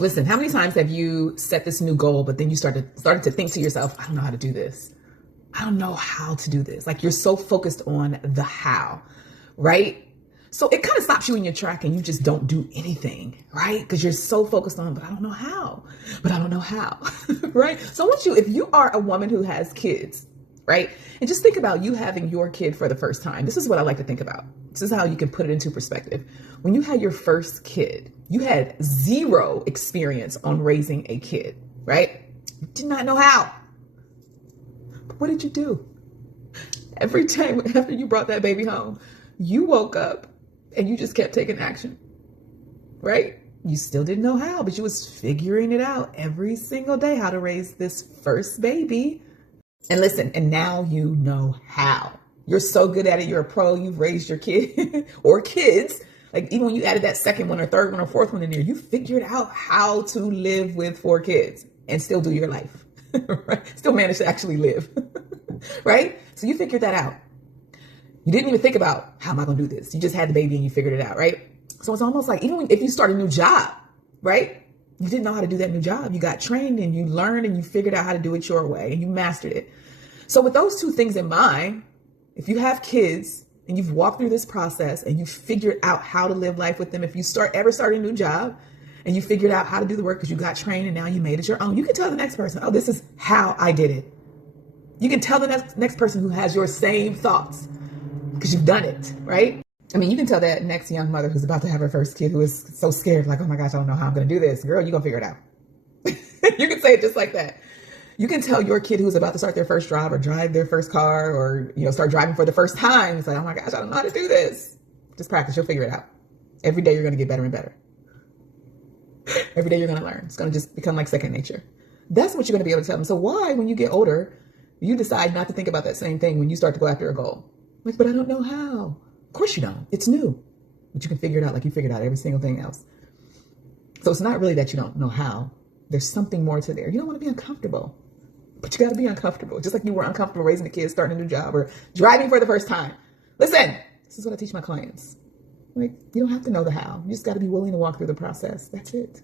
Listen, how many times have you set this new goal, but then you started to think to yourself, I don't know how to do this. I don't know how to do this. Like you're so focused on the how, right? So it kind of stops you in your track and you just don't do anything, right? Because you're so focused on, but I don't know how, but I don't know how, right? So if you are a woman who has kids, right? And just think about you having your kid for the first time. This is what I like to think about. This is how you can put it into perspective. When you had your first kid, you had zero experience on raising a kid, right? You did not know how. But what did you do? Every time after you brought that baby home, you woke up and you just kept taking action, right? You still didn't know how, but you was figuring it out every single day how to raise this first baby. And listen, and now you know how. You're so good at it. You're a pro. You've raised your kid or kids. Like even when you added that second one or third one or fourth one in there, you figured out how to live with 4 kids and still do your life, right? Still manage to actually live, right? So you figured that out. You didn't even think about how am I going to do this? You just had the baby and you figured it out, right? So it's almost like even if you start a new job, right? You didn't know how to do that new job. You got trained and you learned and you figured out how to do it your way and you mastered it. So with those 2 things in mind, if you have kids and you've walked through this process and you figured out how to live life with them, if you ever start a new job and you figured out how to do the work because you got trained and now you made it your own, you can tell the next person, oh, this is how I did it. You can tell the next person who has your same thoughts because you've done it, right? I mean, you can tell that next young mother who's about to have her first kid who is so scared, like, oh my gosh, I don't know how I'm going to do this. Girl, you're going to figure it out. You can say it just like that. You can tell your kid who's about to start their first job or drive their first car or, start driving for the first time. It's like, oh my gosh, I don't know how to do this. Just practice. You'll figure it out. Every day you're going to get better and better. Every day you're going to learn. It's going to just become like second nature. That's what you're going to be able to tell them. So why, when you get older, you decide not to think about that same thing when you start to go after a goal? Like, but I don't know how. Of course you don't. It's new. But you can figure it out like you figured out every single thing else. So it's not really that you don't know how. There's something more to there. You don't want to be uncomfortable. But you got to be uncomfortable. Just like you were uncomfortable raising a kid, starting a new job, or driving for the first time. Listen, this is what I teach my clients. Like, you don't have to know the how. You just got to be willing to walk through the process. That's it.